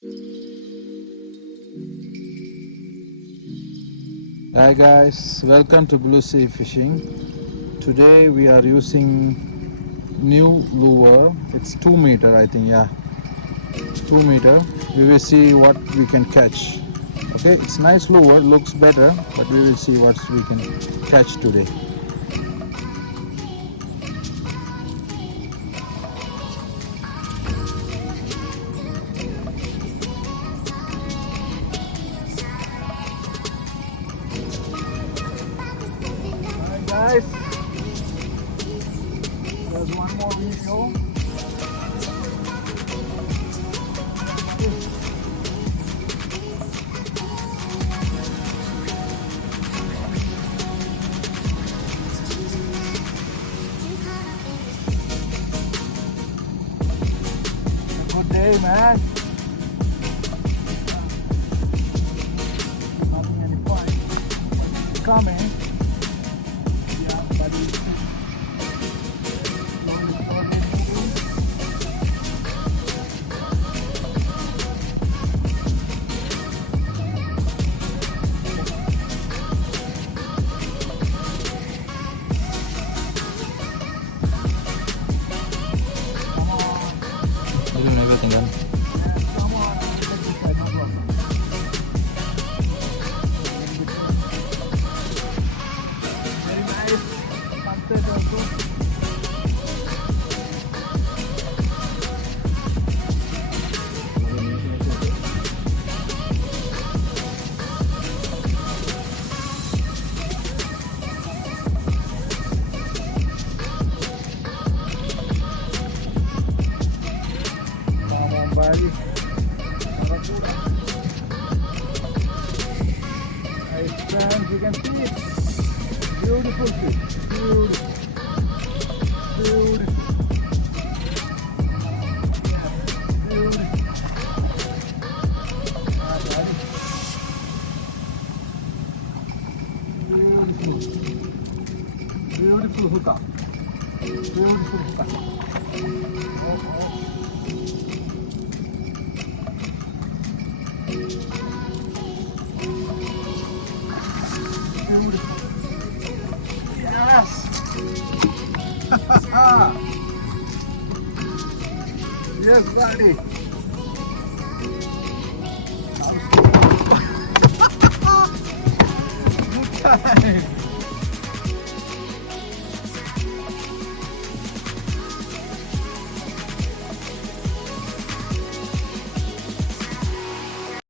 Hi guys, welcome to Blue Sea Fishing. Today we are using new lure. It's 2 meter, I think. Yeah, 2 meter. We will see what we can catch. Okay, it's nice lure, looks better, but we will see what we can catch today. Alright guys, there's one more video. Good day, man. Having any fun? It's coming. Yeah, but it's doing everything then. Come on, let me try, no problem. Very nice. Sunset also. Come on, buddy. Barracuda. Nice friends, you can see it. Beautiful fish. Beautiful. Beautiful. Beautiful. Ah, buddy. Beautiful. Beautiful hookah. Beautiful hookah. Oh, oh. Beautiful. Yes. Yes, buddy. Good time.